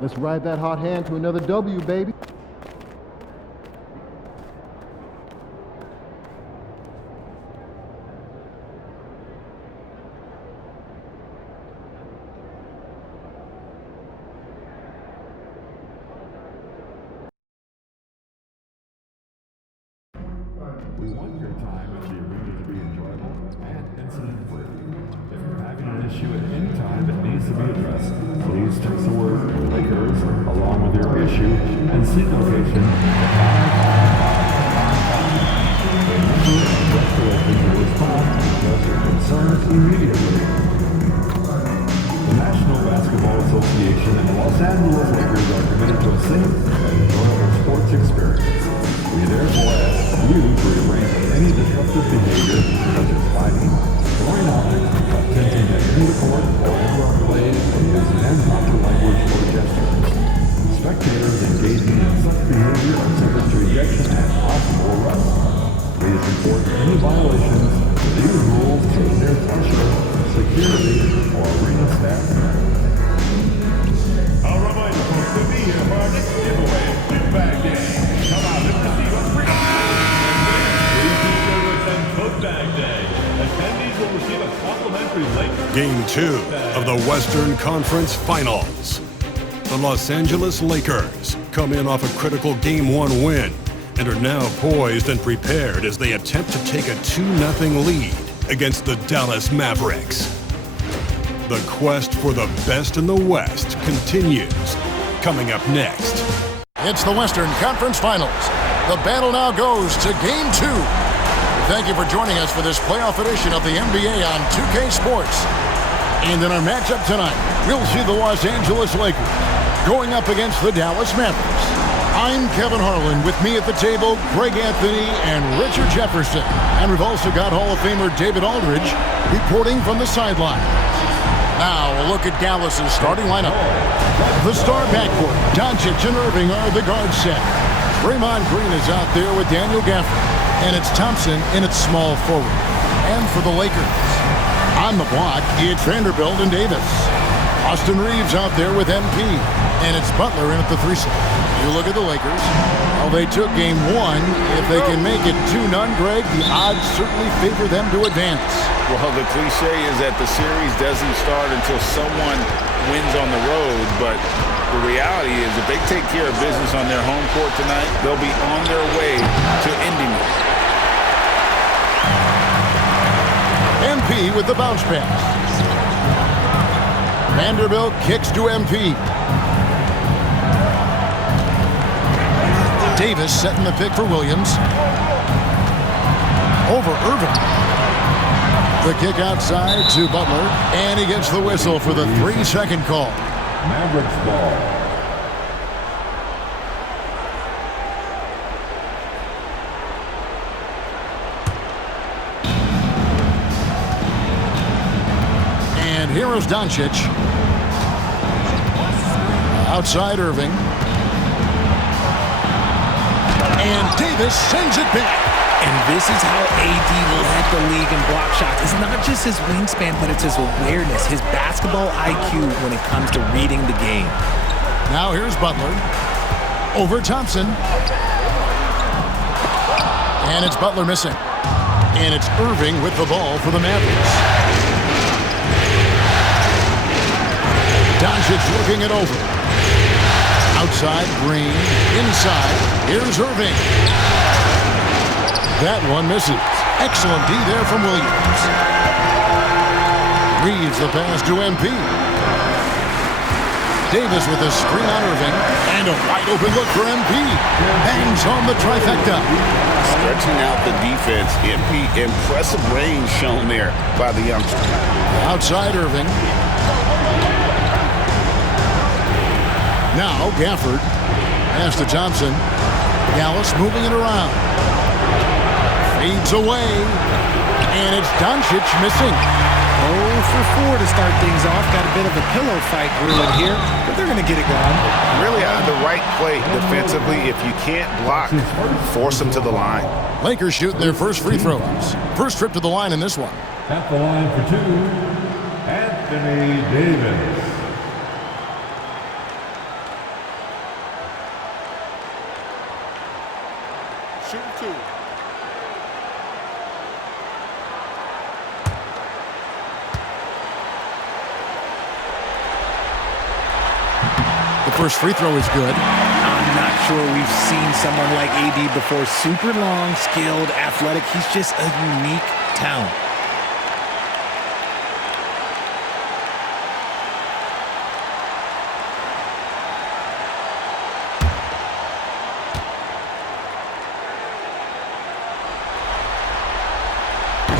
Let's ride that hot hand to another W, baby. We want your time at the arena to be enjoyable and incident-free. If you're having an issue at any time that needs to be addressed, please text the word Lakers along with your issue and seat location to 55555. A member of the restoration will respond to address your concerns immediately. The National Basketball Association and the Los Angeles Lakers are committed to a safe and enjoyable sports experience. We therefore ask you to refrain from any disruptive behavior such as fighting, throwing objects, attempting to enter the court or interrupt plays, or using improper language or gestures. Spectators engaging in such behavior are subject to ejection and possible arrest. Please report any violations of these rules to the nearest usher, security, or arena staff. I'll remind you folks to be here for our next giveaway of Book Bag Day. Come on, let's receive a free Please be sure to attend Book Bag Day. Attendees will receive a complimentary Lakers. Game 2 of the Western Conference Finals. The Los Angeles Lakers come in off a critical Game 1 win and are now poised and prepared as they attempt to take a 2-0 lead against the Dallas Mavericks. The quest for the best in the West continues. Coming up next. It's the Western Conference Finals. The battle now goes to Game 2. Thank you for joining us for this playoff edition of the NBA on 2K Sports. And in our matchup tonight, we'll see the Los Angeles Lakers going up against the Dallas Mavericks. I'm Kevin Harlan. With me at the table, Greg Anthony and Richard Jefferson. And we've also got Hall of Famer David Aldridge reporting from the sideline. Now, a look at Dallas's starting lineup. The star backcourt, Doncic and Irving are the guard set. Draymond Green is out there with Daniel Gafford. And it's Thompson in its small forward. And for the Lakers, on the block, it's Vanderbilt and Davis. Austin Reeves out there with MP. And it's Butler in at the 3 slot. You look at the Lakers. Well, they took Game 1. If they can make it 2-0, Greg, the odds certainly favor them to advance. Well, the cliche is that the series doesn't start until someone wins on the road, but the reality is if they take care of business on their home court tonight, they'll be on their way to ending it. MP with the bounce pass. Vanderbilt kicks to MP. Davis setting the pick for Williams. Over Irving. The kick outside to Butler, and he gets the whistle for the 3-second call. Mavericks ball. And here is Doncic. Outside Irving. And Davis sends it back. And this is how AD led the league in block shots. It's not just his wingspan, but it's his awareness, his basketball IQ when it comes to reading the game. Now here's Butler. Over Thompson. And it's Butler missing. And it's Irving with the ball for the Mavericks. Doncic looking it over. Outside, Green. Inside, here's Irving. That one misses. Excellent D there from Williams. Reeves the pass to MP. Davis with a screen on Irving. And a wide open look for MP. Bangs on the trifecta. Stretching out the defense. MP, impressive range shown there by the youngster. Outside Irving. Now Gafford. Pass to Thompson. Dallas moving it around. Fades away. And it's Doncic missing. 0 for 4 to start things off. Got a bit of a pillow fight brewing here, but they're going to get it going. Really the right play defensively. If you can't block, force them to the line. Lakers shooting their first free throws. First trip to the line in this one. At the line for 2, Anthony Davis. first free throw is good. I'm not sure we've seen someone like AD before. Super long, skilled, athletic. He's just a unique talent.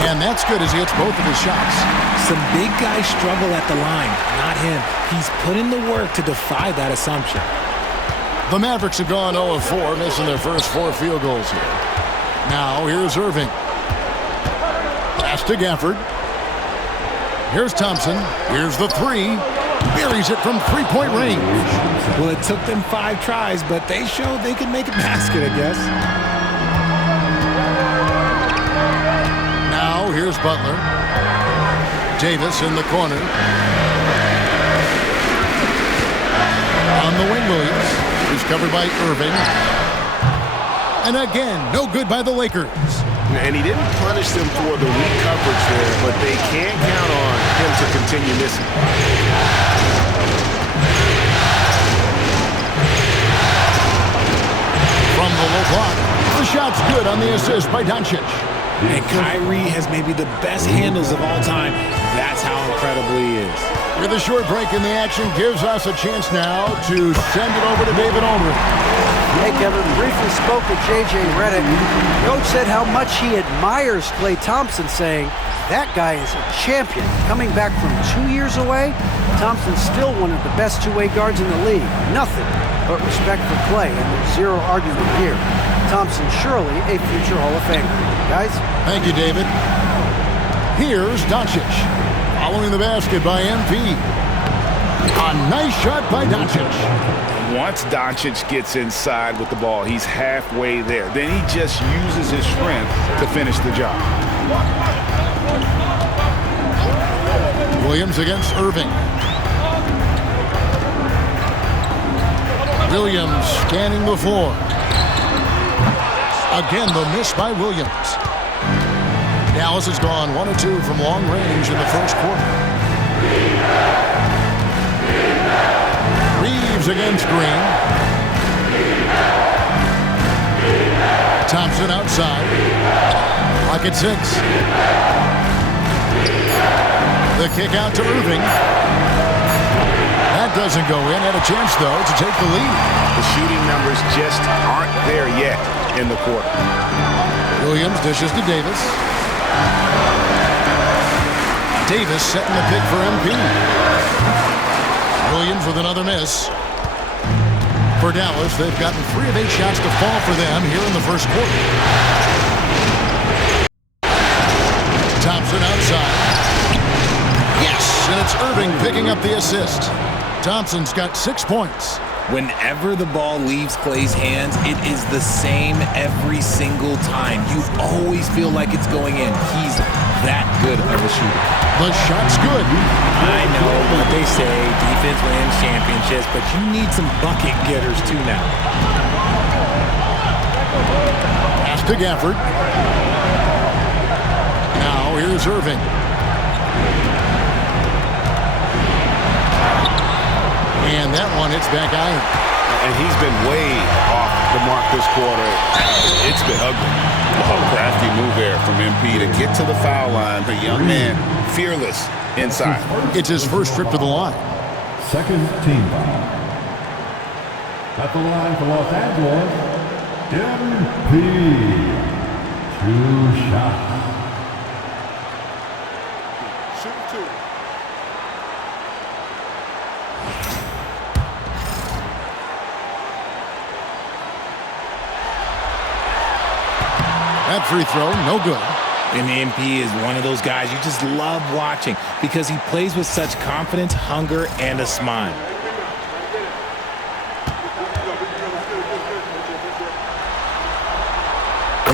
And that's good as he hits both of his shots. Some big guys struggle at the line, not him. He's put in the work to defy that assumption. The Mavericks have gone 0 of 4, missing their first 4 field goals here. Now, here's Irving. Pass to Gafford. Here's Thompson. Here's the three. Buries it from three-point range. Well, it took them 5 tries, but they showed they could make a basket, I guess. Now, here's Butler. Davis in the corner. On the wing, Williams. He's covered by Irving. And again, no good by the Lakers. And he didn't punish them for the weak coverage there, but they can't count on him to continue missing. From the low block, the shot's good on the assist by Doncic. And Kyrie has maybe the best handles of all time. That's how incredible he is. With a short break in the action, gives us a chance now to send it over to David Aldridge. Hey, Kevin, briefly spoke with J.J. Redick. Coach said how much he admires Klay Thompson, saying, that guy is a champion. Coming back from 2 years away, Thompson's still one of the best two-way guards in the league. Nothing but respect for Klay, and there's zero argument here. Thompson surely a future Hall of Famer. Guys? Thank you, David. Here's Doncic. Following the basket by MP. A nice shot by Doncic. Once Doncic gets inside with the ball, he's halfway there. Then he just uses his strength to finish the job. Williams against Irving. Williams scanning the floor. Again, the miss by Williams. Dallas has gone 1 of 2 from long range in the first quarter. Reeves against Green. Thompson outside. Pocket 6. The kick out to Irving. That doesn't go in. Had a chance, though, to take the lead. The shooting numbers just aren't there yet in the quarter. Williams dishes to Davis. Davis setting the pick for MP. Williams with another miss. For Dallas, they've gotten 3 of 8 shots to fall for them here in the first quarter. Thompson outside. Yes, and it's Irving picking up the assist. Thompson's got 6 points. Whenever the ball leaves Klay's hands, it is the same every single time. You always feel like it's going in. He's that good of a shooter. The shot's good. I know what they say, defense wins championships, but you need some bucket getters too now. Pass to Gafford. Now here's Irving. And that one hits back iron. And he's been way off the mark this quarter. It's been ugly. Oh, crafty move there from MP to get to the foul line. The young man, fearless inside. It's his first trip to the line. Second team foul. At the line for Los Angeles, MP. 2 shots. That free throw, no good. And MP is one of those guys you just love watching because he plays with such confidence, hunger, and a smile.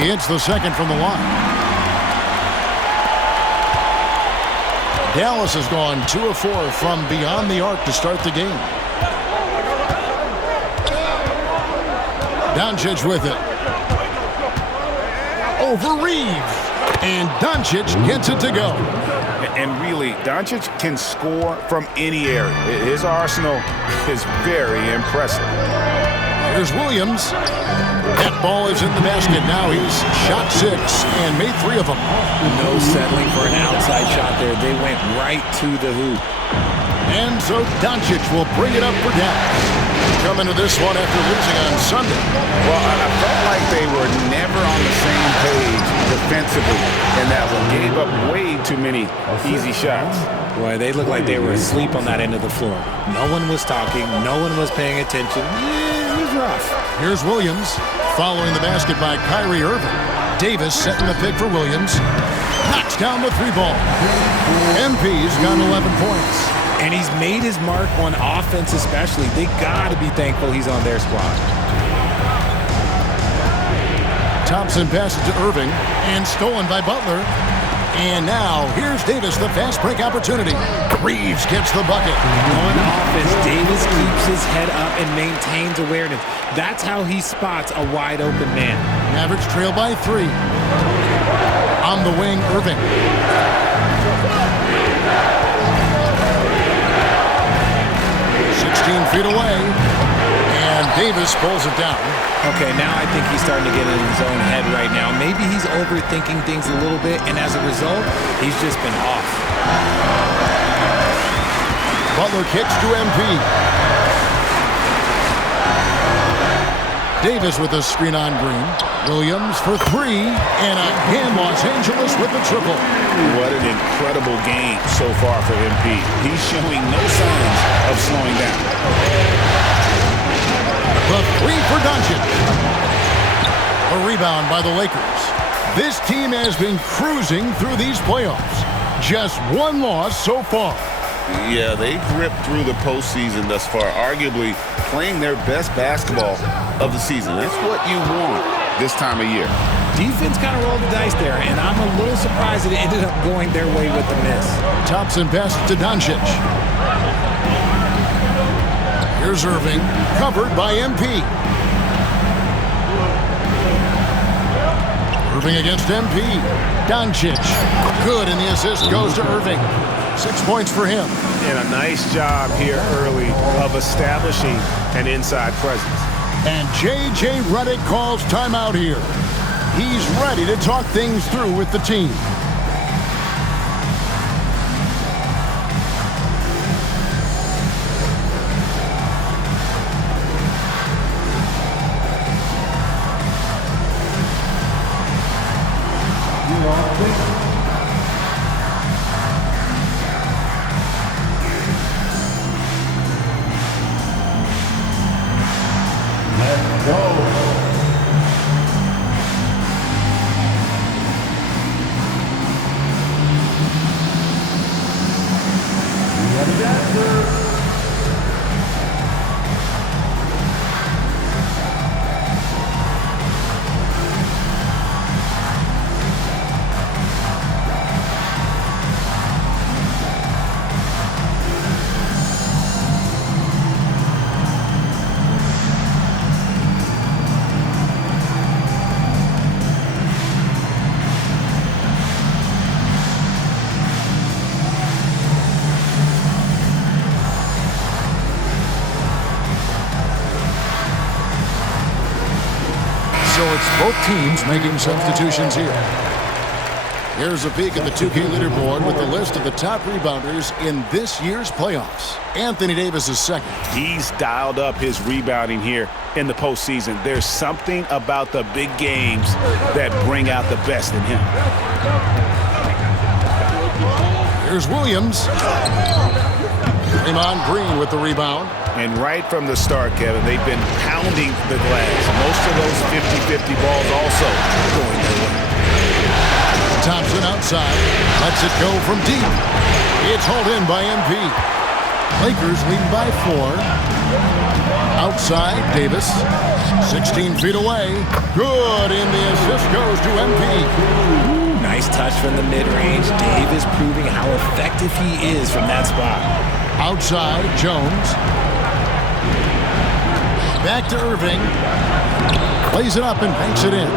He hits the second from the line. Dallas has gone 2 of 4 from beyond the arc to start the game. Doncic with it. Over Reeves. And Doncic gets it to go. And Clearly, Doncic can score from any area. His arsenal is very impressive. Here's Williams. That ball is in the basket. Now he's shot 6 and made 3 of them. No settling for an outside shot there. They went right to the hoop. And so Doncic will bring it up for Dallas. Coming to this one after losing on Sunday. Well, I felt like they were never on the same page defensively, and that one gave up way too many easy shots. Boy, they looked like they were asleep on that end of the floor. No one was talking. No one was paying attention. Yeah, it was rough. Here's Williams following the basket by Kyrie Irving. Davis setting the pick for Williams. Knocks down the 3 ball. MP's got 11 points. And he's made his mark on offense especially. They got to be thankful he's on their squad. Thompson passes to Irving and stolen by Butler. And now here's Davis, the fast break opportunity. Reeves gets the bucket. On offense, Davis keeps his head up and maintains awareness. That's how he spots a wide open man. Mavericks trail by 3. On the wing, Irving. 16 feet away, and Davis pulls it down. Okay, now I think he's starting to get in his own head right now. Maybe he's overthinking things a little bit, and as a result, he's just been off. Butler kicks to MP. Davis with a screen on Green. Williams for 3, and again Los Angeles with the triple. What an incredible game so far for MP. He's showing no signs of slowing down. The 3 for Doncic. A rebound by the Lakers. This team has been cruising through these playoffs. Just 1 loss so far. Yeah, they've ripped through the postseason thus far, arguably playing their best basketball of the season. That's what you want this time of year. Defense kind of rolled the dice there, and I'm a little surprised that it ended up going their way with the miss. Thompson passes to Doncic. Here's Irving, covered by MP. Irving against MP. Doncic, good, and the assist goes to Irving. 6 points for him. And a nice job here early of establishing an inside presence. And J.J. Redick calls timeout here. He's ready to talk things through with the team. So it's both teams making substitutions here. Here's a peek at the 2K leaderboard with the list of the top rebounders in this year's playoffs. Anthony Davis is second. He's dialed up his rebounding here in the postseason. There's something about the big games that bring out the best in him. Here's Williams. Draymond Green with the rebound. And right from the start, Kevin, they've been pounding the glass. Most of those 50-50 balls also going their way. Thompson outside. Lets it go from deep. It's hauled in by MP. Lakers lead by 4. Outside, Davis. 16 feet away. Good, and the assist goes to MP. Nice touch from the mid-range. Davis proving how effective he is from that spot. Outside, Jones. Back to Irving. Plays it up and banks it in.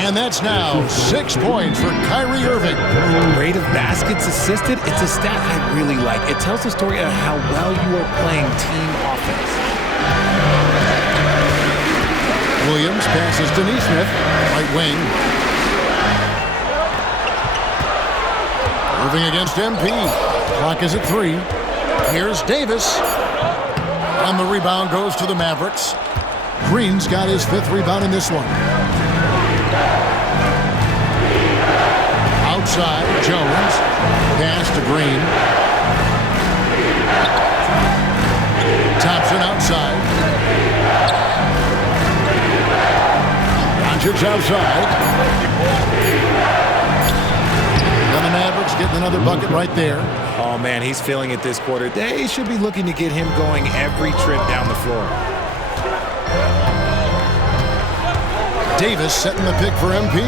And that's now 6 points for Kyrie Irving. Rate of baskets assisted, it's a stat I really like. It tells the story of how well you are playing team offense. Williams passes to Neesmith, right wing. Irving against MP. Clock is at 3. Here's Davis. And the rebound goes to the Mavericks. Green's got his 5th rebound in this one. Outside, Jones. Pass to Green. Thompson outside. Doncic outside. And the Mavericks getting another bucket right there. Oh, man, he's feeling it this quarter. They should be looking to get him going every trip down the floor. Davis setting the pick for MP.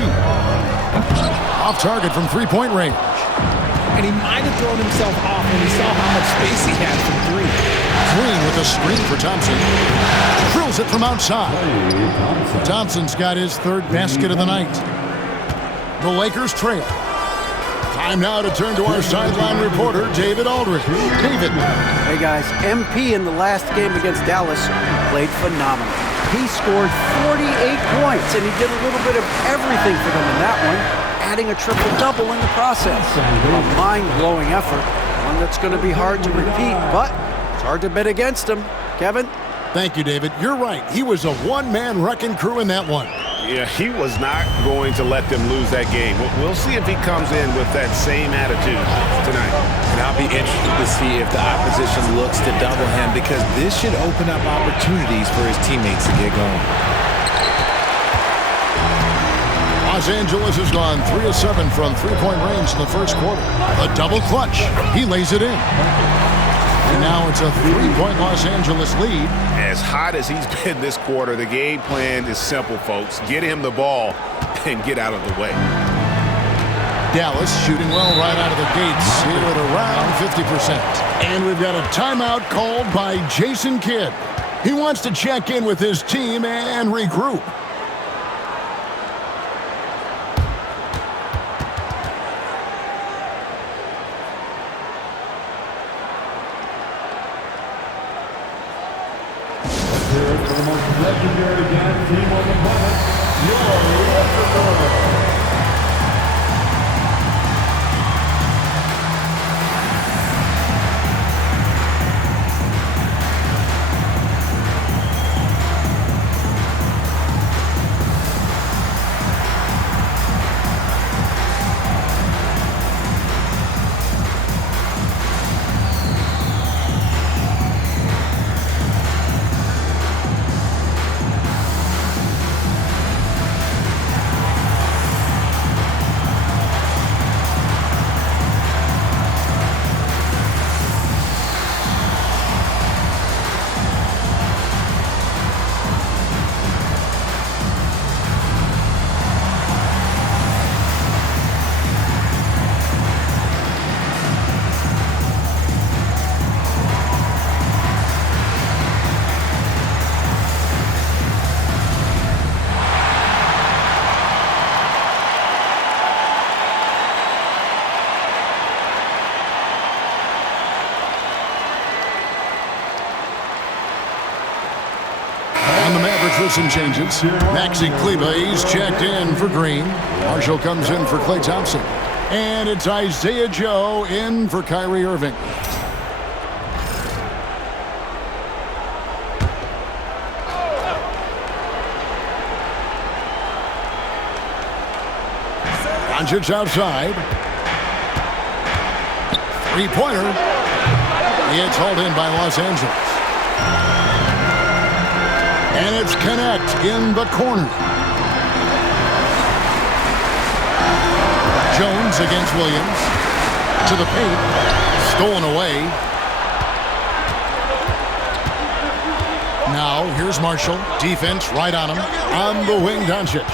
Off target from three-point range. And he might have thrown himself off when he saw how much space he had from 3. Green with a screen for Thompson. Drills it from outside. Thompson's got his 3rd basket of the night. The Lakers trail. Time now to turn to our sideline reporter, David Aldridge. David. Hey, guys, MP in the last game against Dallas played phenomenal. He scored 48 points, and he did a little bit of everything for them in that one, adding a triple-double in the process. A mind-blowing effort, one that's going to be hard to repeat, but it's hard to bet against him. Kevin? Thank you, David. You're right. He was a one-man wrecking crew in that one. Yeah, he was not going to let them lose that game. We'll see if he comes in with that same attitude tonight. And I'll be interested to see if the opposition looks to double him, because this should open up opportunities for his teammates to get going. Los Angeles has gone 3 of 7 from three-point range in the first quarter. A double clutch. He lays it in. And now it's a 3-point Los Angeles lead. As hot as he's been this quarter, the game plan is simple, folks. Get him the ball and get out of the way. Dallas shooting well right out of the gates here at around 50%. And we've got a timeout called by Jason Kidd. He wants to check in with his team and regroup. For the most legendary dance team on the planet, your Lakers. Some changes. Maxi Kleba, he's checked in for Green. Marshall comes in for Klay Thompson. And it's Isaiah Joe in for Kyrie Irving. Doncic outside. Three-pointer. It's hauled in by Los Angeles. And it's Connect in the corner. Jones against Williams. To the paint. Stolen away. Now, here's Marshall. Defense right on him. On the wing, Doncic.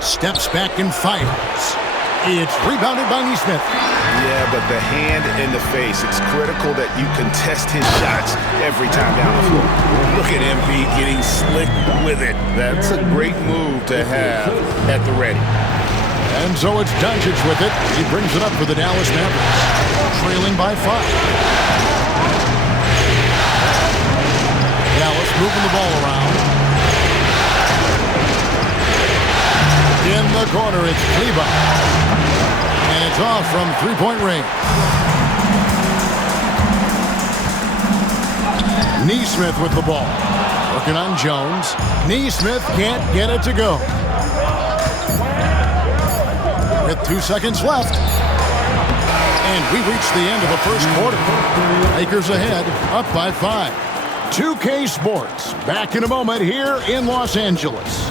Steps back and fires. It's rebounded by Neesmith. Yeah, Yeah, but the hand in the face, it's critical that you contest his shots every time down the floor. Look at MP getting slick with it. That's a great move to have at the ready. And so it's Doncic with it. He brings it up for the Dallas Mavericks, trailing by 5. Dallas moving the ball around. In the corner, it's Kleba. And it's off from three-point range. Neesmith with the ball. Working on Jones. Neesmith can't get it to go. With 2 seconds left. And we reach the end of the first quarter. Lakers ahead, up by 5. 2K Sports, back in a moment here in Los Angeles.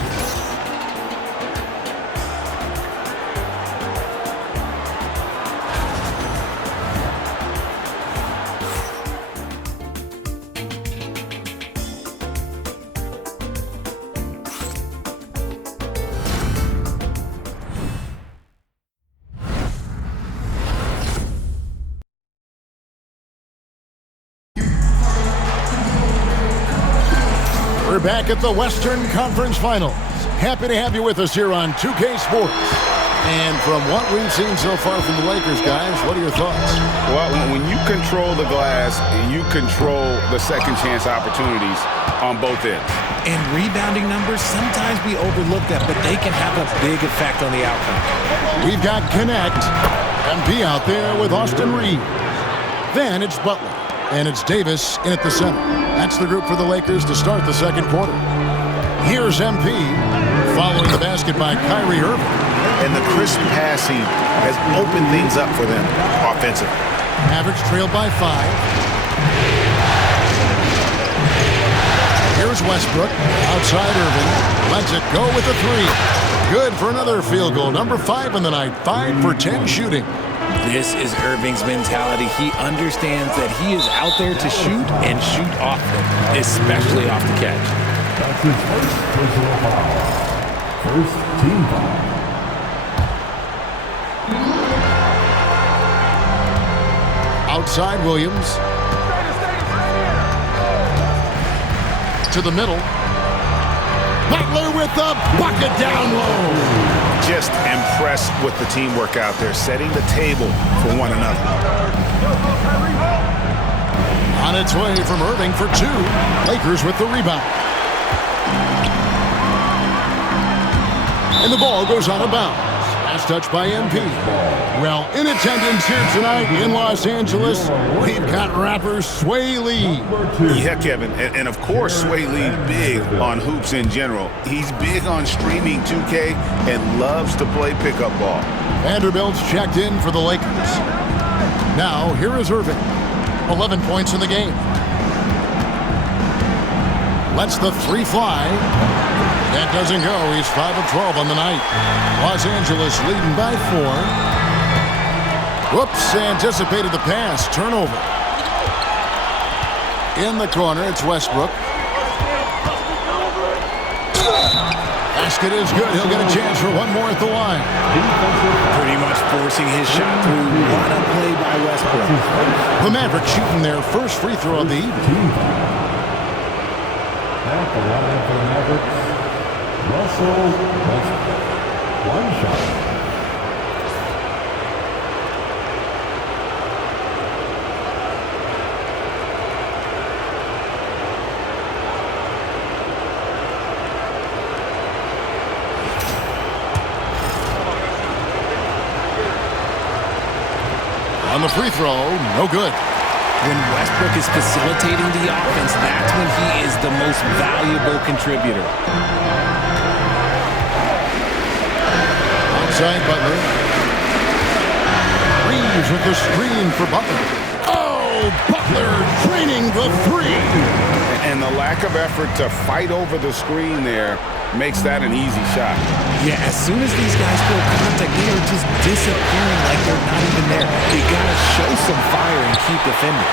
We're back at the Western Conference Finals. Happy to have you with us here on 2K Sports. And from what we've seen so far from the Lakers, guys, what are your thoughts? Well, when you control the glass, you control the second chance opportunities on both ends. And rebounding numbers, sometimes we overlook that, but they can have a big effect on the outcome. We've got Connect, MP out there with Austin Reeves. Then it's Butler, and it's Davis in at the center. That's the group for the Lakers to start the second quarter. Here's MP, following the basket by Kyrie Irving. And the crisp passing has opened things up for them offensively. Mavericks trailed by 5. Here's Westbrook, outside Irving. Lets it go with a 3. Good for another field goal. Number 5 in the night. 5 for 10 shooting. This is Irving's mentality. He understands that he is out there to shoot and shoot often, especially off the catch. That's his first personal foul. First team foul. Outside Williams. To the middle. Butler with the bucket down low. Just impressed with the teamwork out there, setting the table for one another. On its way from Irving for 2. Lakers with the rebound. And the ball goes out of bounds. Last touch by MP. Well, in attendance here tonight in Los Angeles, we've got rapper Sway Lee. Yeah, Kevin, and of course Sway Lee big on hoops in general. He's big on streaming 2K and loves to play pickup ball. Vanderbilt's checked in for the Lakers. Now, here is Irving. 11 points in the game. Lets the 3 fly. That doesn't go. He's 5 of 12 on the night. Los Angeles leading by 4. Whoops, anticipated the pass. Turnover. In the corner, it's Westbrook. Basket is good. He'll get a chance for one more at the line. Pretty much forcing his shot through. What a play by Westbrook. The Mavericks shooting their first free throw of the evening. At the line for the Mavericks, Russell Westbrook. One shot. On the free throw, no good. When Westbrook is facilitating the offense, that's when he is the most valuable contributor. Outside Butler. Reeves with the screen for Butler. Oh, Butler draining the 3. And the lack of effort to fight over the screen there makes that an easy shot. Yeah, as soon as these guys feel contact, they are just disappearing like they're not even there. They gotta show some fire and keep defending.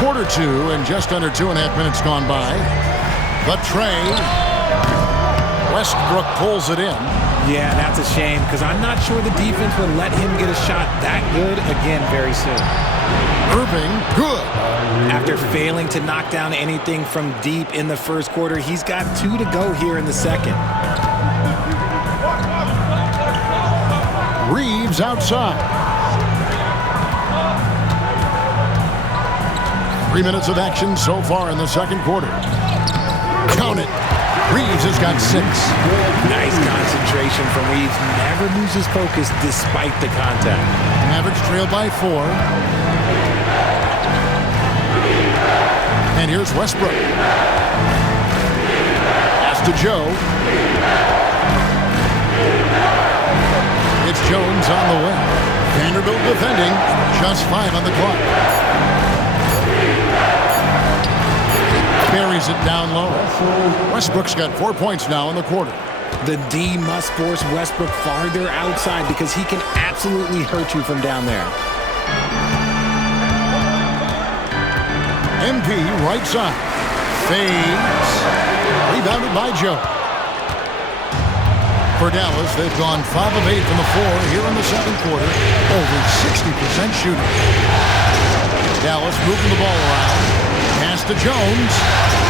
Quarter 2 and just under 2.5 minutes gone by. The tray. Westbrook pulls it in. Yeah, that's a shame because I'm not sure the defense would let him get a shot that good again very soon. Irving, good. After failing to knock down anything from deep in the first quarter, he's got 2 to go here in the second. Reeves outside. 3 minutes of action so far in the second quarter. Count it. Reeves has got 6. Nice concentration from Reeves. Never loses focus despite the contact. Mavericks trail by 4. And here's Westbrook. Pass to Joe. It's Jones on the wing. Vanderbilt defending. Just 5 on the clock. Buries it down low. Westbrook's got 4 points now in the quarter. The D must force Westbrook farther outside because he can absolutely hurt you from down there. MP right side. Fades. Rebounded by Joe. For Dallas, they've gone 5 of 8 from the floor here in the second quarter. Over 60% shooting. Dallas moving the ball around. Pass to Jones.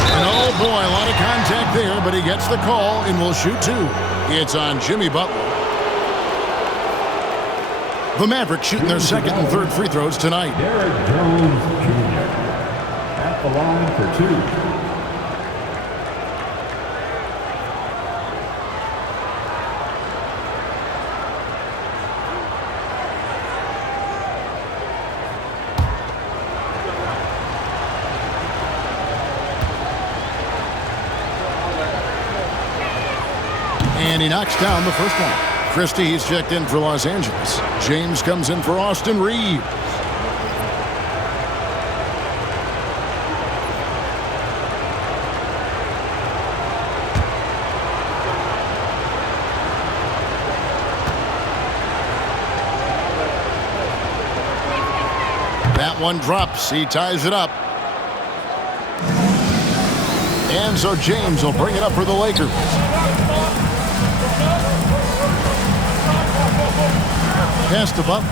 And oh boy, a lot of contact there, but he gets the call and will shoot 2. It's on Jimmy Butler. The Mavericks shooting their second and third free throws tonight. Derek Jones Jr. at the line for 2. And he knocks down the first one. Christie's checked in for Los Angeles. James comes in for Austin Reeves. That one drops. He ties it up. And so James will bring it up for the Lakers. Pass to Butler.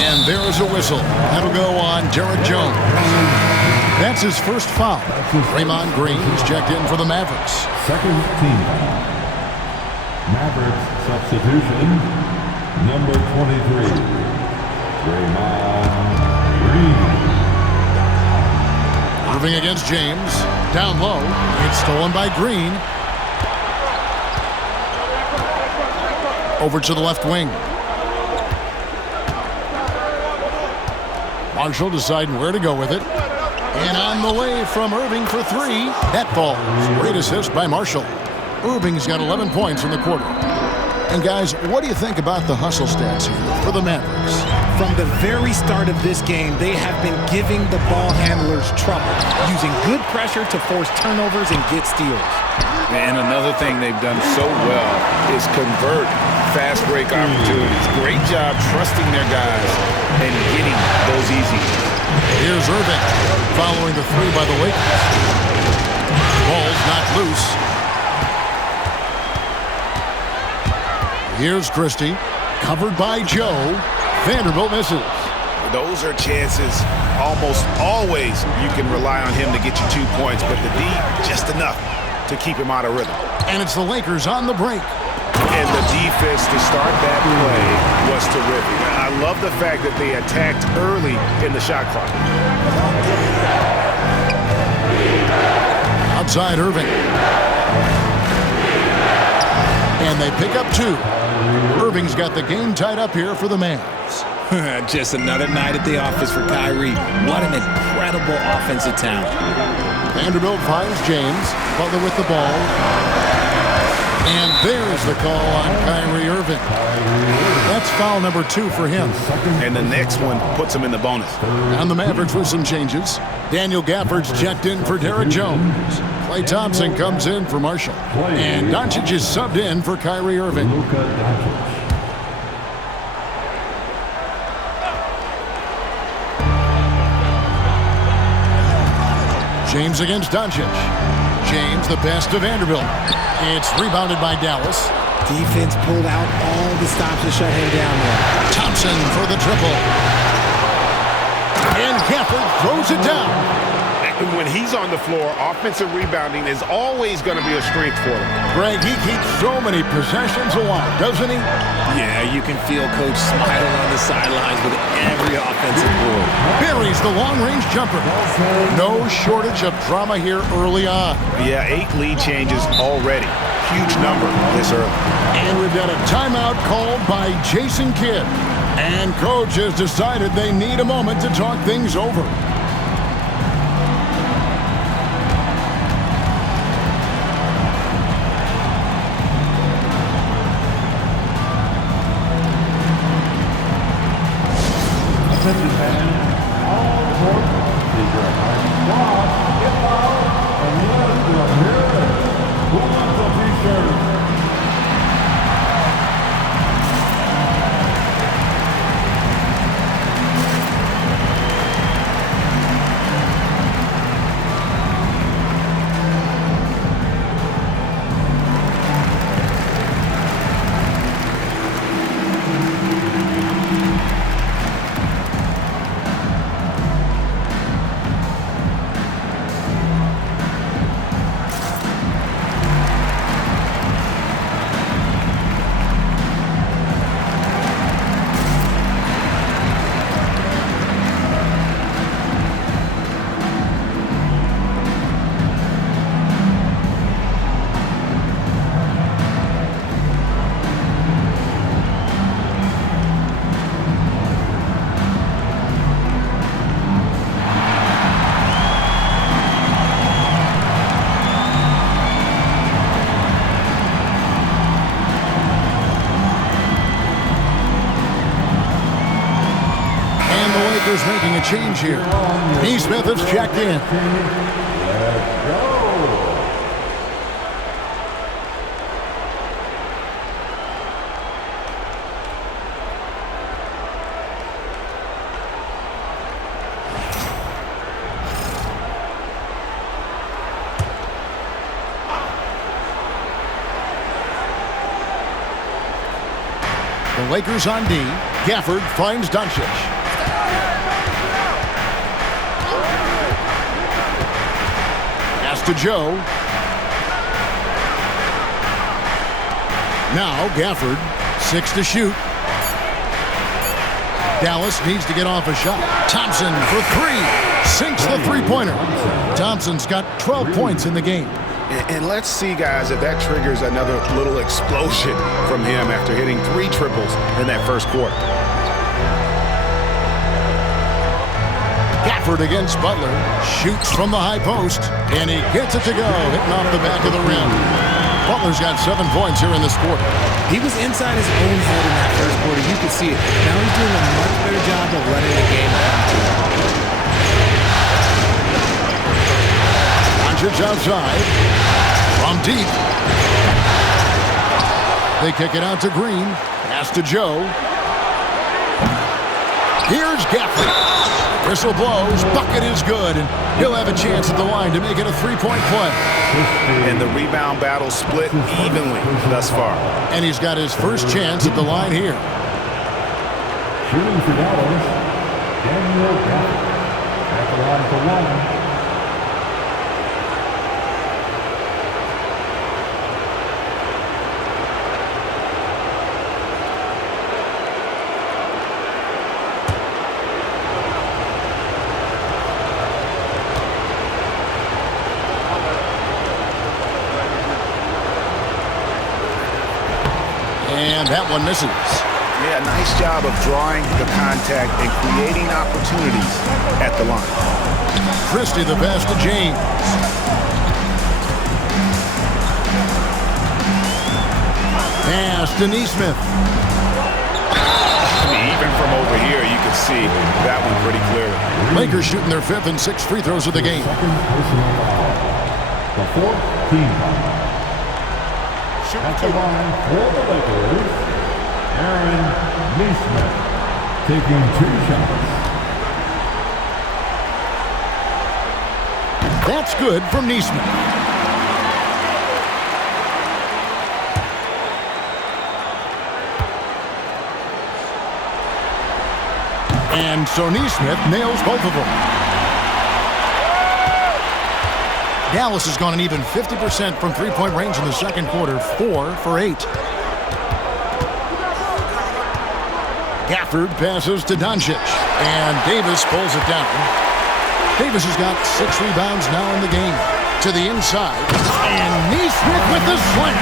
And there is a whistle. That'll go on Derek Jones. That's his first foul. Draymond Green's checked in for the Mavericks. Second team. Mavericks substitution, number 23, Draymond Green. Irving against James. Down low. It's stolen by Green. Over to the left wing. Marshall deciding where to go with it. And on the way from Irving for 3. That falls. Great assist by Marshall. Irving's got 11 points in the quarter. And guys, what do you think about the hustle stats here for the Mavericks? From the very start of this game, they have been giving the ball handlers trouble, using good pressure to force turnovers and get steals. And another thing they've done so well is convert fast break opportunities. Great job trusting their guys and getting those easy. Here's Irving following the 3 by the Lakers. Ball's not loose. Here's Christie, covered by Joe. Vanderbilt misses. Those are chances almost always you can rely on him to get you 2 points, but the D, just enough to keep him out of rhythm. And it's the Lakers on the break. And the defense to start that play was terrific. I love the fact that they attacked early in the shot clock. Outside Irving. And they pick up 2. Irving's got the game tied up here for the Mavs. Just another night at the office for Kyrie. What an incredible offensive talent. Vanderbilt finds James. Butler with the ball. And there's the call on Kyrie Irving. That's foul number 2 for him. And the next one puts him in the bonus. And the Mavericks with some changes. Daniel Gafford's checked in for Derek Jones. Klay Thompson comes in for Marshall. And Doncic is subbed in for Kyrie Irving. James against Doncic. James, the best of Vanderbilt. It's rebounded by Dallas. Defense pulled out all the stops to shut him down there. Thompson for the triple. And Gafford throws it down. And when he's on the floor, offensive rebounding is always going to be a strength for him. Greg, he keeps so many possessions alive, doesn't he? Yeah, you can feel Coach smiling on the sidelines with every offensive board. Buries the long-range jumper. No shortage of drama here early on. Yeah, 8 lead changes already. Huge number this early. And we've got a timeout called by Jason Kidd. And Coach has decided they need a moment to talk things over. Attention fans, all court is your squad. Get foul and let here. Who wants a t-shirt? Lakers making a change here. Neesmith has checked in. Let's go. The Lakers on D. Gafford finds Doncic. Pass to Joe. Now Gafford, 6 to shoot. Dallas needs to get off a shot. Thompson for 3. Sinks the three-pointer. Thompson's got 12 points in the game. And let's see, guys, if that triggers another little explosion from him after hitting 3 triples in that first quarter. Gafford against Butler. Shoots from the high post. And he gets it to go. Hitting off the back of the rim. Butler's got 7 points here in this quarter. He was inside his own head in that first quarter. You could see it. Now he's doing a much better job of letting the game come to him. Doncic outside. From deep. They kick it out to Green. Pass to Joe. Here's Gafford. Whistle blows. Bucket is good. And he'll have a chance at the line to make it a 3-point play. And the rebound battle split evenly thus far. And he's got his first chance at the line here. Shooting for Dallas, Daniel Gafford. At the line for 1. And that one misses. Yeah, nice job of drawing the contact and creating opportunities at the line. Christie the pass to James. Pass to Neesmith. I mean, even from over here, you can see that one pretty clearly. Lakers shooting their 5th and 6th free throws of the game. Second personal foul. The 4th team foul. At the line for the Lakers, Aaron Neesmith taking 2 shots. That's good from Neesmith. And so Neesmith nails both of them. Dallas has gone an even 50% from three-point range in the second quarter, 4 for 8. Gafford passes to Doncic, and Davis pulls it down. Davis has got 6 rebounds now in the game. To the inside, and Neesmith with the slam.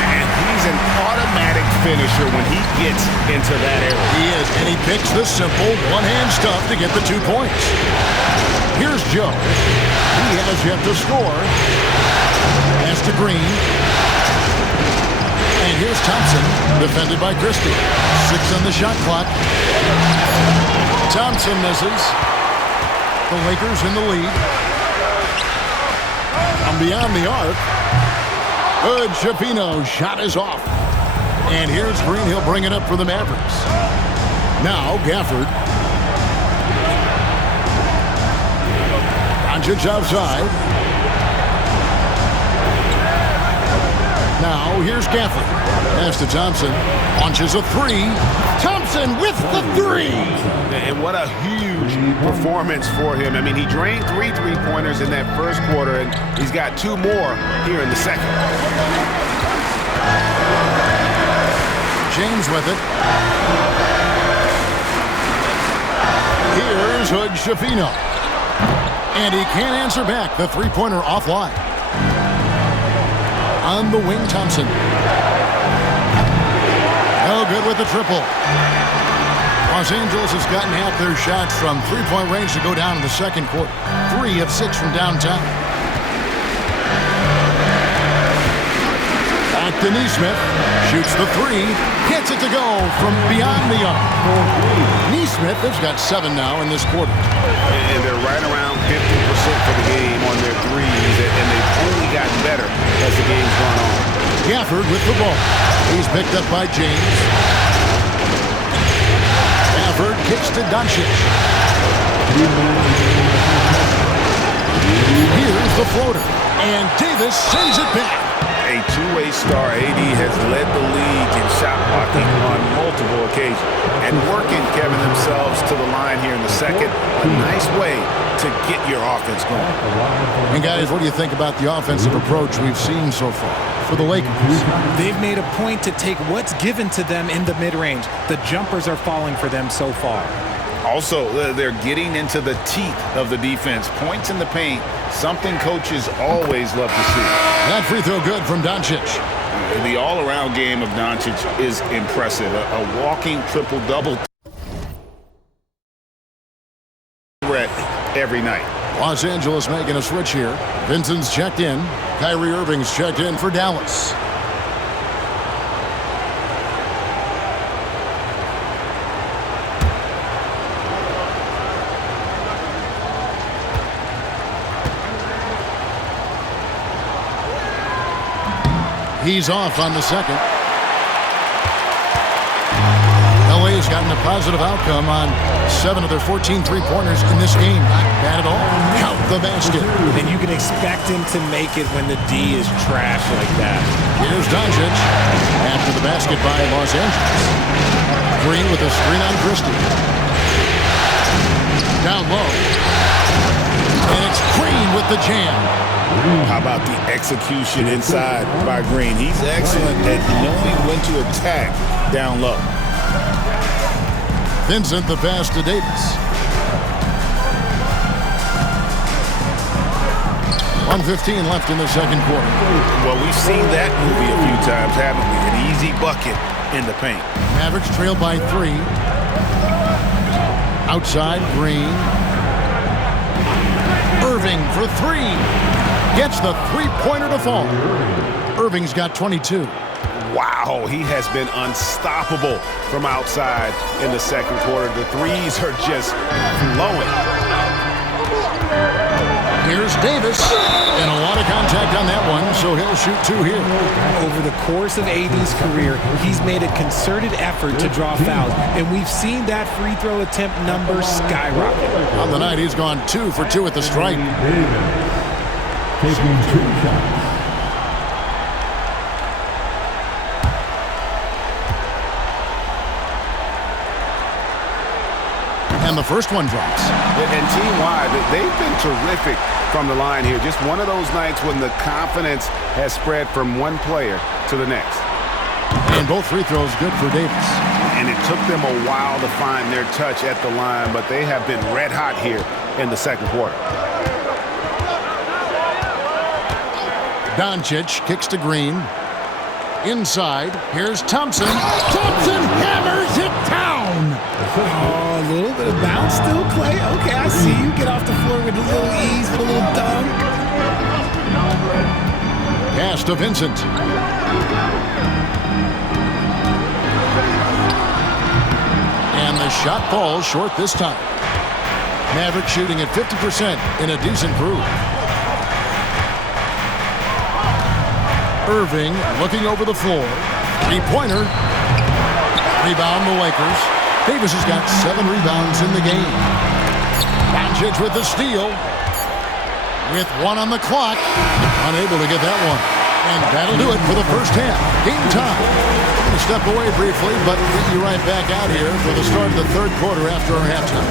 And he's an automatic finisher when he gets into that area. He is, and he picks the simple one-hand stuff to get the 2 points. Here's Joe. He has yet to score. Pass to Green. And here's Thompson, defended by Christie. 6 on the shot clock. Thompson misses. The Lakers in the lead. From beyond the arc. Good Shafino. Shot is off. And here's Green. He'll bring it up for the Mavericks. Now Gafford. Doncic outside. Now here's Gafford. Pass to Thompson. Launches a 3. Thompson with the 3. And what a huge performance for him. I mean, he drained 3 3-pointers in that first quarter, and he's got 2 more here in the second. James with it. Here's Hood Shafino. And he can't answer back. The 3-pointer offline. On the wing, Thompson. No good with the triple. Los Angeles has gotten half their shots from three-point range to go down in the second quarter. 3 of 6 from downtown. Back to Neesmith. Shoots the 3. Gets it to go from beyond the arc. Neesmith has got 7 now in this quarter. And they're right around 50% for the game on their threes, and they've only gotten better as the game's gone on. Gafford with the ball. He's picked up by James. Gafford kicks to Doncic. Here's the floater. And Davis sends it back. A two-way star, AD has led the league in shot blocking on multiple occasions. And working, Kevin, themselves to the line here in the second. A nice way to get your offense going. And guys, what do you think about the offensive approach we've seen so far for the Lakers? They've made a point to take what's given to them in the mid-range. The jumpers are falling for them so far. Also, they're getting into the teeth of the defense. Points in the paint, something coaches always love to see. That free throw good from Doncic. The all-around game of Doncic is impressive. A walking triple-double threat every night. Los Angeles making a switch here. Vincent's checked in. Kyrie Irving's checked in for Dallas. He's off on the second. LA's gotten a positive outcome on 7 of their 14 three-pointers in this game. Not bad at all. Count the basket. And you can expect him to make it when the D is trash like that. Here's Doncic after the basket by Los Angeles. Green with a screen on Christie. Down low. And it's Green with the jam. How about the execution inside by Green? He's excellent at knowing when to attack down low. Vincent the pass to Davis. 1:15 left in the second quarter. Well, we've seen that movie a few times, haven't we? An easy bucket in the paint. Mavericks trail by 3. Outside, Green. Irving for 3. Gets the three-pointer to fall. Irving's got 22. Wow, he has been unstoppable from outside in the second quarter. The threes are just flowing. Here's Davis. And a lot of contact on that one, so he'll shoot 2 here. Over the course of AD's career, he's made a concerted effort to draw fouls, and we've seen that free throw attempt number skyrocket. On the night, he's gone 2 for 2 at the stripe. Taking 2 shots. And the first one drops. And team-wide, they've been terrific from the line here. Just one of those nights when the confidence has spread from one player to the next. And both free throws good for Davis. And it took them a while to find their touch at the line, but they have been red hot here in the second quarter. Doncic kicks to Green. Inside, here's Thompson. Thompson hammers it down. Oh, a little bit of bounce still, Clay. Okay, I see you. Get off the floor with a little ease, with a little dunk. Pass to Vincent. And the shot falls short this time. Maverick shooting at 50% in a decent groove. Irving looking over the floor. Three-pointer. Rebound the Lakers. Davis has got 7 rebounds in the game. Doncic with the steal. With 1 on the clock. Unable to get that one. And that'll do it for the first half. Game time. We'll step away briefly, but we'll get you right back out here for the start of the third quarter after our halftime.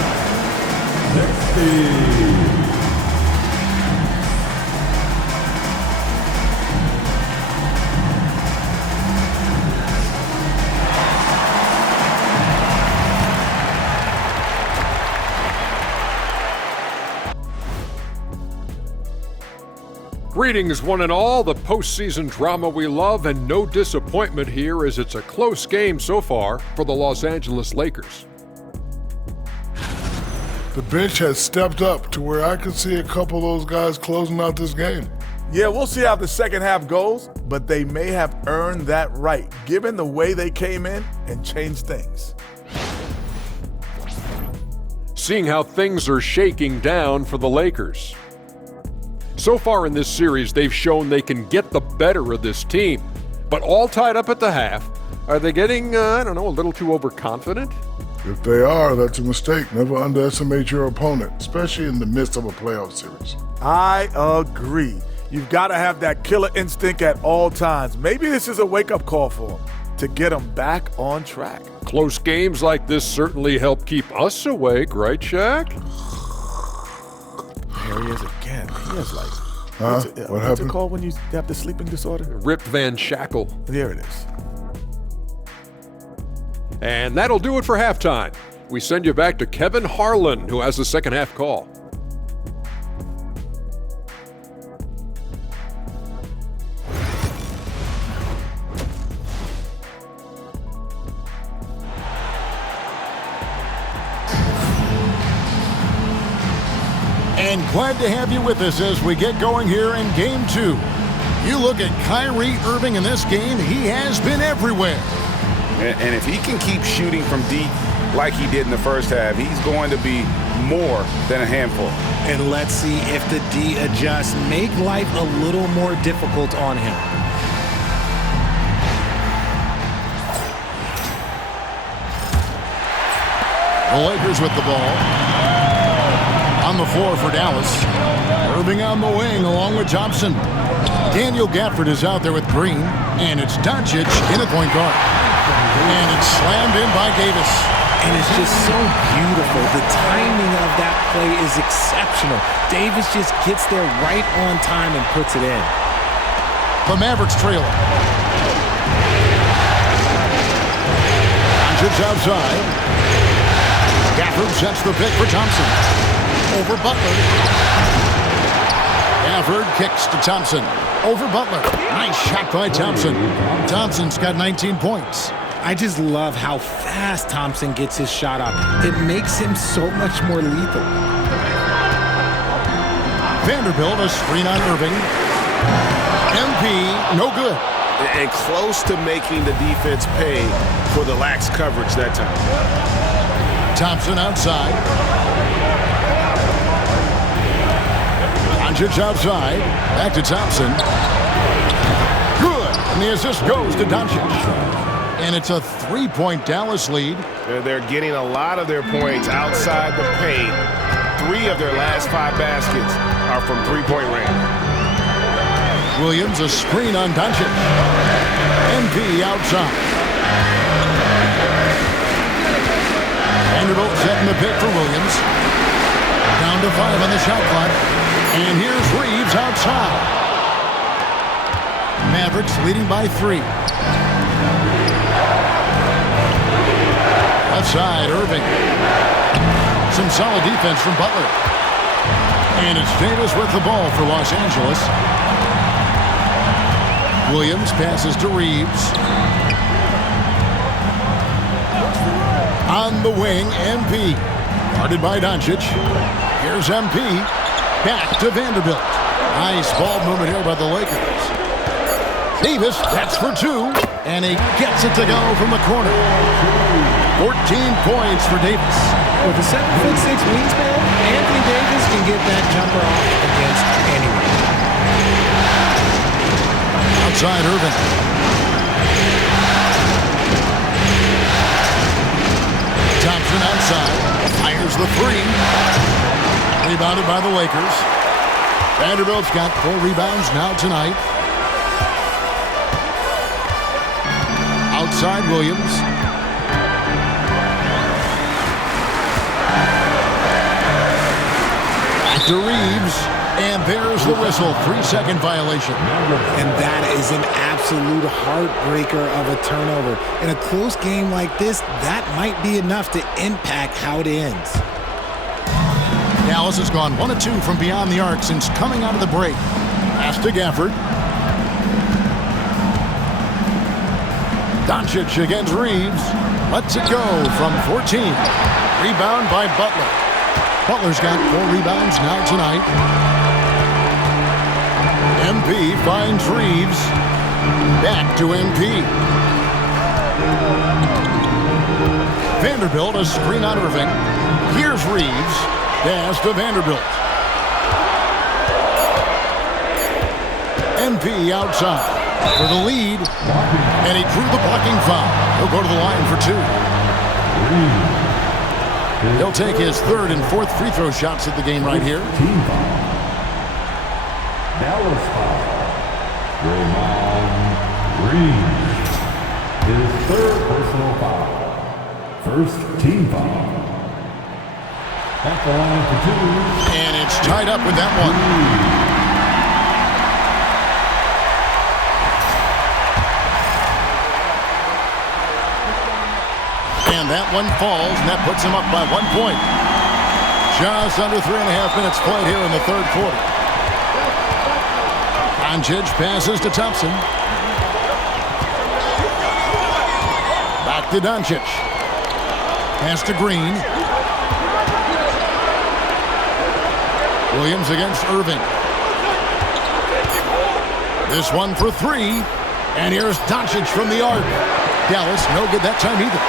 Greetings, one and all. The postseason drama we love, and no disappointment here as it's a close game so far for the Los Angeles Lakers. The bench has stepped up to where I could see a couple of those guys closing out this game. Yeah, we'll see how the second half goes, but they may have earned that right, given the way they came in and changed things. Seeing how things are shaking down for the Lakers. So far in this series, they've shown they can get the better of this team, but all tied up at the half. Are they getting, a little too overconfident? If they are, that's a mistake. Never underestimate your opponent, especially in the midst of a playoff series. I agree. You've got to have that killer instinct at all times. Maybe this is a wake-up call for them to get them back on track. Close games like this certainly help keep us awake, right, Shaq? There he is again. He has like... What happened? What's it called when you have the sleeping disorder? Rip Van Shackle. There it is. And that'll do it for halftime. We send you back to Kevin Harlan, who has the second half call. And glad to have you with us as we get going here in Game 2. You look at Kyrie Irving in this game, he has been everywhere. And if he can keep shooting from deep like he did in the first half, he's going to be more than a handful. And let's see if the D adjusts, make life a little more difficult on him. The Lakers with the ball. On the floor for Dallas. Irving on the wing along with Thompson. Daniel Gafford is out there with Green. And it's Doncic in at point guard. And it's slammed in by Davis. And it's just so beautiful. The timing of that play is exceptional. Davis just gets there right on time and puts it in. The Mavericks trailer. Doncic outside. Gafford sets the pick for Thompson. Over Butler. Gafford kicks to Thompson. Over Butler. Nice shot by Thompson. Thompson's got 19 points. I just love how fast Thompson gets his shot up. It makes him so much more lethal. Vanderbilt, a screen on Irving. MP, no good. And close to making the defense pay for the lax coverage that time. Thompson outside. Doncic outside. Back to Thompson. Good. And the assist goes to Doncic. And it's a 3-point Dallas lead. They're getting a lot of their points outside the paint. 3 of their last 5 baskets are from 3-point range. Williams, a screen on Doncic. MP outside. Vanderbilt setting the pick for Williams. Down to 5 on the shot clock. And here's Reeves outside. Mavericks leading by 3. Left side, Irving. Some solid defense from Butler. And it's Davis with the ball for Los Angeles. Williams passes to Reeves. On the wing, MP. Guarded by Doncic. Here's MP. Back to Vanderbilt. Nice ball movement here by the Lakers. Davis, that's for 2. And he gets it to go from the corner. 14 points for Davis. With a 7'6" wingspan, Anthony Davis can get that jumper off against anyone. Outside Irving. Thompson outside. Fires the 3. Rebounded by the Lakers. Vanderbilt's got 4 rebounds now tonight. Outside Williams. Back to Reeves. And there's the whistle. 3-second violation. And that is an absolute heartbreaker of a turnover. In a close game like this, that might be enough to impact how it ends. Dallas has gone 1 of 2 from beyond the arc since coming out of the break. Pass to Gafford. Doncic against Reeves. Lets it go from 14. Rebound by Butler. Butler's got 4 rebounds now tonight. MP finds Reeves. Back to MP. Vanderbilt, a screen on Irving. Here's Reeves. Pass to Vanderbilt. MP outside for the lead. And he drew the blocking foul. He'll go to the line for 2. He'll take his 3rd and 4th free throw shots at the game right here. Team foul. Dallas foul. Draymond Green. His 3rd personal foul. 1st team foul. At the line for 2. And it's tied up with that one. And that one falls, and that puts him up by 1 point. Just under 3.5 minutes played here in the 3rd quarter. Doncic passes to Thompson. Back to Doncic. Pass to Green. Williams against Irving. This one for 3. And here's Doncic from the arc. Dallas, no good that time either.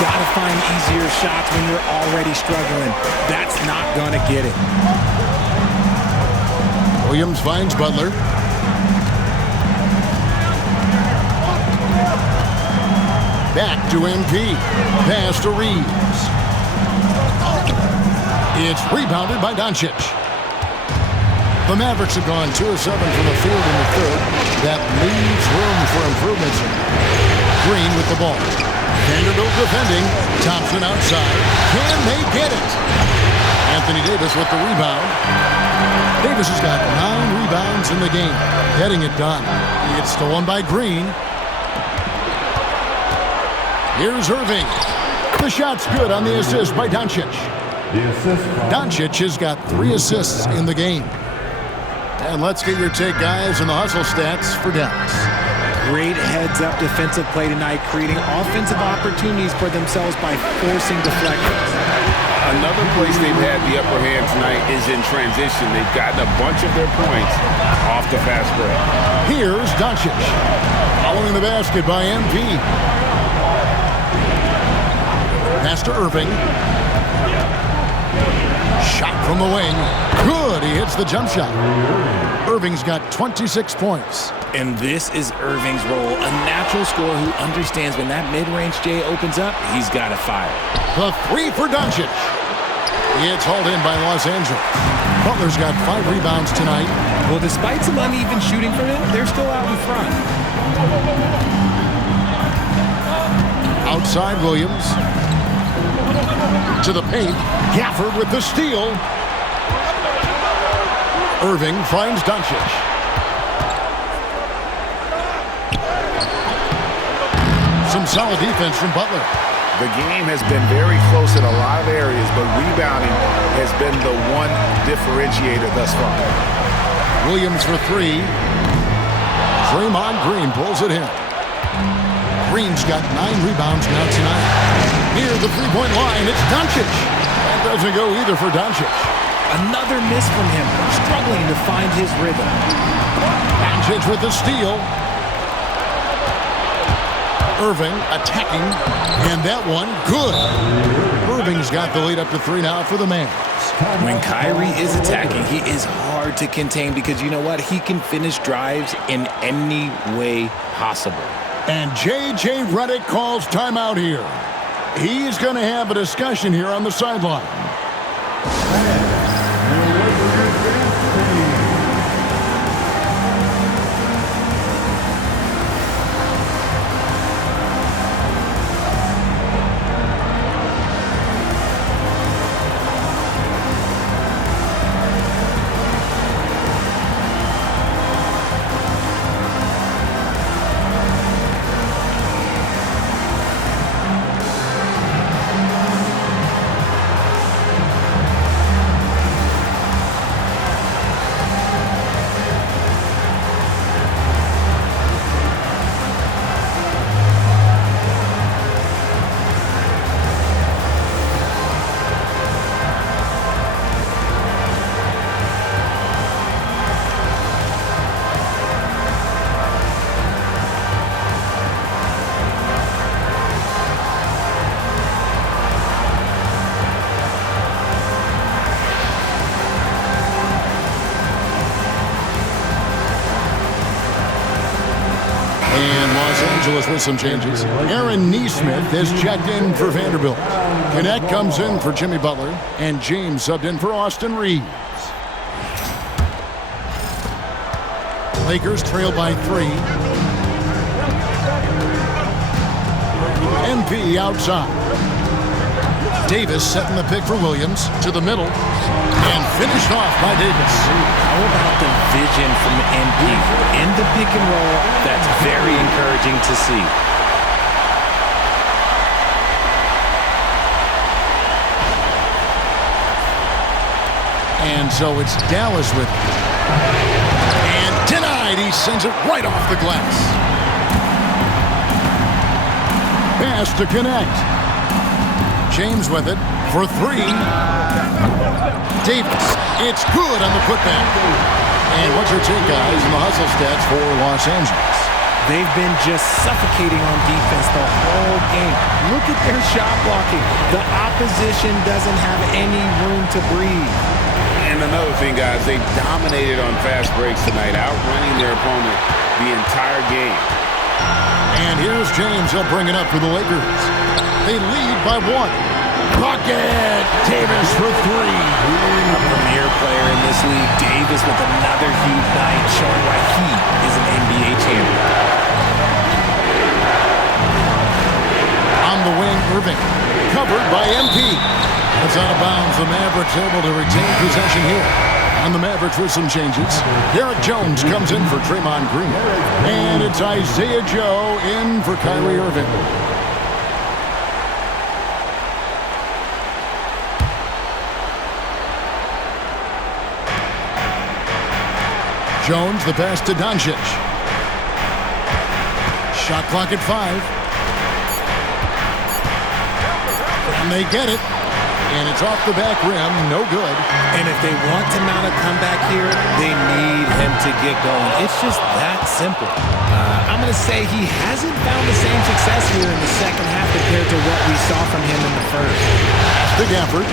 Gotta find easier shots when you're already struggling. That's not gonna get it. Williams finds Butler. Back to MP. Pass to Reeves. It's rebounded by Doncic. The Mavericks have gone 2 of 7 from the field in the 3rd. That leaves room for improvements. Green with the ball. Vanderbilt defending. Thompson outside. Can they get it? Anthony Davis with the rebound. Davis has got 9 rebounds in the game. Getting it done. It's stolen by Green. Here's Irving. The shot's good on the assist by Doncic. Doncic has got 3 assists in the game. And let's get your take, guys, on the hustle stats for Dallas. Great heads-up defensive play tonight, creating offensive opportunities for themselves by forcing deflections. Another place they've had the upper hand tonight is in transition. They've gotten a bunch of their points off the fast break. Here's Doncic. Following the basket by MP. Pass to Irving. Shot from the wing. Good. He hits the jump shot. Irving's got 26 points. And this is Irving's role, a natural scorer who understands when that mid-range J opens up, he's got to fire. The 3 for Doncic. It's hauled in by Los Angeles. Butler's got 5 rebounds tonight. Well, despite some uneven shooting from him, they're still out in front. Outside Williams. To the paint. Gafford with the steal. Irving finds Doncic. Some solid defense from Butler. The game has been very close in a lot of areas, but rebounding has been the one differentiator thus far. Williams for three. Draymond Green pulls it in. Green's got 9 rebounds now tonight. Near the three-point line, it's Doncic. That doesn't go either for Doncic. Another miss from him, struggling to find his rhythm. Doncic with the steal. Irving attacking, and that one good. Irving's got the lead up to 3 now for the Mavs. When Kyrie is attacking, he is hard to contain because you know what? He can finish drives in any way possible. And J.J. Redick calls timeout here. He's going to have a discussion here on the sideline. With some changes. Aaron Neesmith has checked in for Vanderbilt. Connect comes in for Jimmy Butler, and James subbed in for Austin Reeves. Lakers trail by 3. MP outside. Davis setting the pick for Williams to the middle, and finished off by Davis. How about the vision from MP in the pick and roll? That's very encouraging to see. And so it's Dallas with it. And denied. He sends it right off the glass. Pass to connect. James with it for 3. Davis. It's good on the putback. And what's your take, guys, in the hustle stats for Los Angeles? They've been just suffocating on defense the whole game. Look at their shot blocking. The opposition doesn't have any room to breathe. And another thing, guys, they dominated on fast breaks tonight, outrunning their opponent the entire game. And here's James. He'll bring it up for the Lakers. They lead by 1. Bucket! Davis for 3. A premier player in this league, Davis with another huge night, showing why he is an NBA champion. On the wing, Irving. Covered by MP. That's out of bounds. The Mavericks able to retain possession here. On the Mavericks with some changes. Derek Jones comes in for Draymond Green. And it's Isaiah Joe in for Kyrie Irving. Jones, the pass to Doncic. Shot clock at 5. And they get it. And it's off the back rim. No good. And if they want to mount a comeback here, they need him to get going. It's just that simple. I'm going to say he hasn't found the same success here in the second half compared to what we saw from him in the first. To Gafford.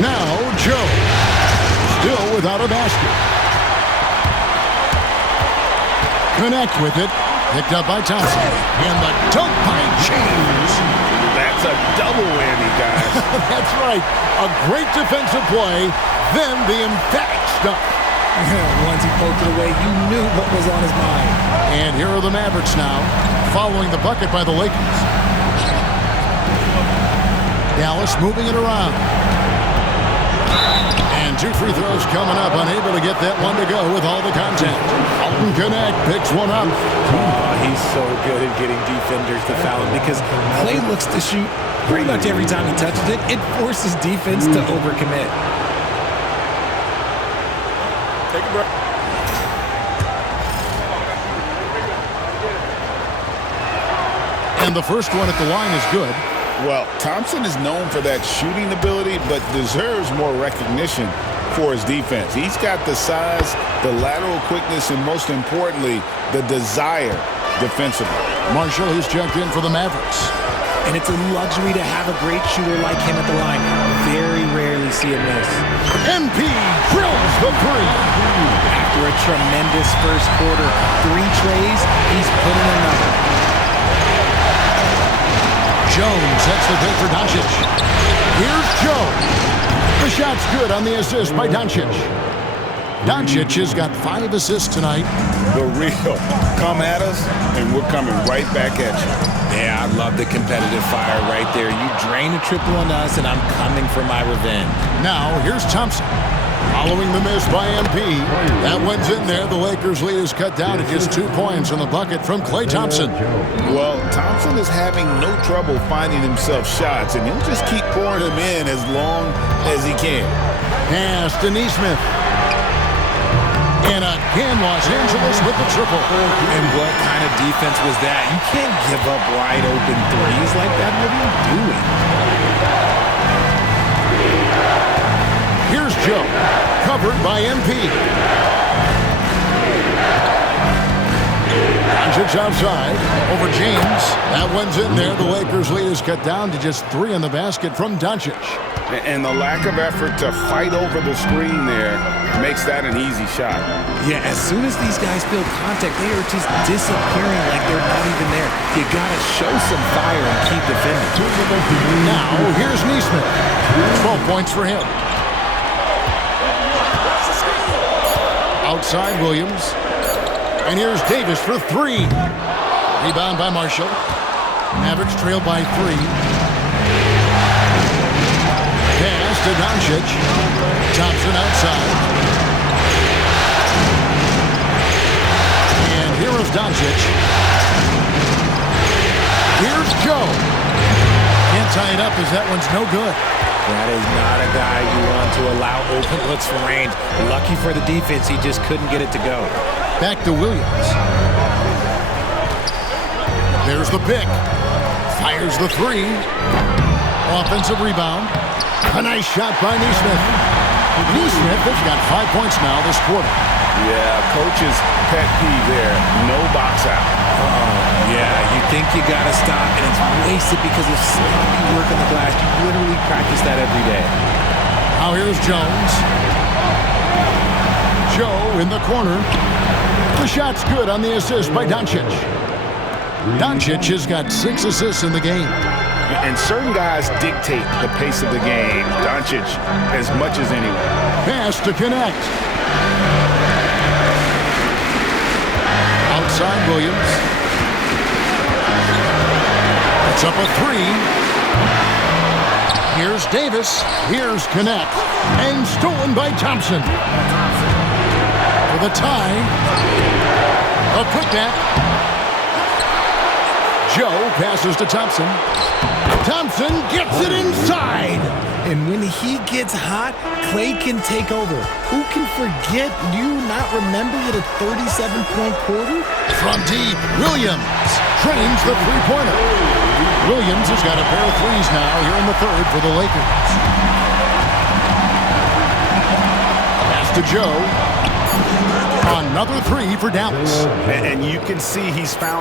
Now, Joe. Still without a basket. Connect with it. Picked up by Thompson. And the dunk by James. That's a double whammy, guys. That's right. A great defensive play, then the emphatic stuff. Once he poked it away, you knew what was on his mind. And here are the Mavericks now, following the bucket by the Lakers. Dallas moving it around. And 2 free throws coming up, unable to get that one to go with all the contact. Alton Connect picks one up. Oh, he's so good at getting defenders to foul him because Klay looks to shoot pretty much every time he touches it. It forces defense to overcommit. Take a break. And the first one at the line is good. Well, Thompson is known for that shooting ability, but deserves more recognition for his defense. He's got the size, the lateral quickness, and most importantly, the desire defensively. Marshall has checked in for the Mavericks. And it's a luxury to have a great shooter like him at the line. Very rarely see him miss. MP drills the three. After a tremendous first quarter, 3 trays, he's putting another. Jones sets the pick for Doncic. Here's Joe. The shot's good on the assist by Doncic. Doncic has got 5 assists tonight. The real. Come at us, and we're coming right back at you. Yeah, I love the competitive fire right there. You drain a triple on us, and I'm coming for my revenge. Now, here's Thompson. Following the miss by MP. That one's in there. The Lakers' lead is cut down to just 2 points on the bucket from Klay Thompson. Well, Thompson is having no trouble finding himself shots, and he'll just keep pouring them in as long as he can. Pass to Neesmith. And again, Los Angeles with the triple. And what kind of defense was that? You can't give up wide open threes like that. What are you doing? Here's Joe, covered by MP. Doncic outside, over James. That one's in there. The Lakers' lead is cut down to just 3 in the basket from Doncic. And the lack of effort to fight over the screen there makes that an easy shot. Yeah, as soon as these guys feel contact, they are just disappearing like they're not even there. You gotta show some fire and keep defending. Now, here's Neesmith. 12 points for him. Outside Williams. And here's Davis for 3. Rebound by Marshall. Mavericks trail by 3. Pass to Doncic. Thompson outside. And here is Doncic. Here's Joe. Can't tie it up as that one's no good. That is not a guy you want to allow open looks from range. Lucky for the defense, he just couldn't get it to go. Back to Williams. There's the pick. Fires the 3. Offensive rebound. A nice shot by Neesmith. Neesmith has got 5 points now this quarter. Yeah, coach's pet peeve there. No box out. Yeah, you think you got to stop, and it's wasted because of sloppy work on the glass. You literally practice that every day. Now here's Jones. Joe in the corner. The shot's good on the assist by Doncic. Doncic has got 6 assists in the game. And certain guys dictate the pace of the game. Doncic as much as anyone. Pass to connect. Outside Williams. It's up a 3. Here's Davis. Here's Connect. And stolen by Thompson. For the tie. A putback. Joe passes to Thompson. Thompson gets it inside. And when he gets hot, Klay can take over. Who can forget you not remembering it a 37-point quarter? From deep, Williams trains the three-pointer. Williams has got a pair of threes now here in the third for the Lakers. Pass to Joe. Another 3 for Dallas. And you can see he's found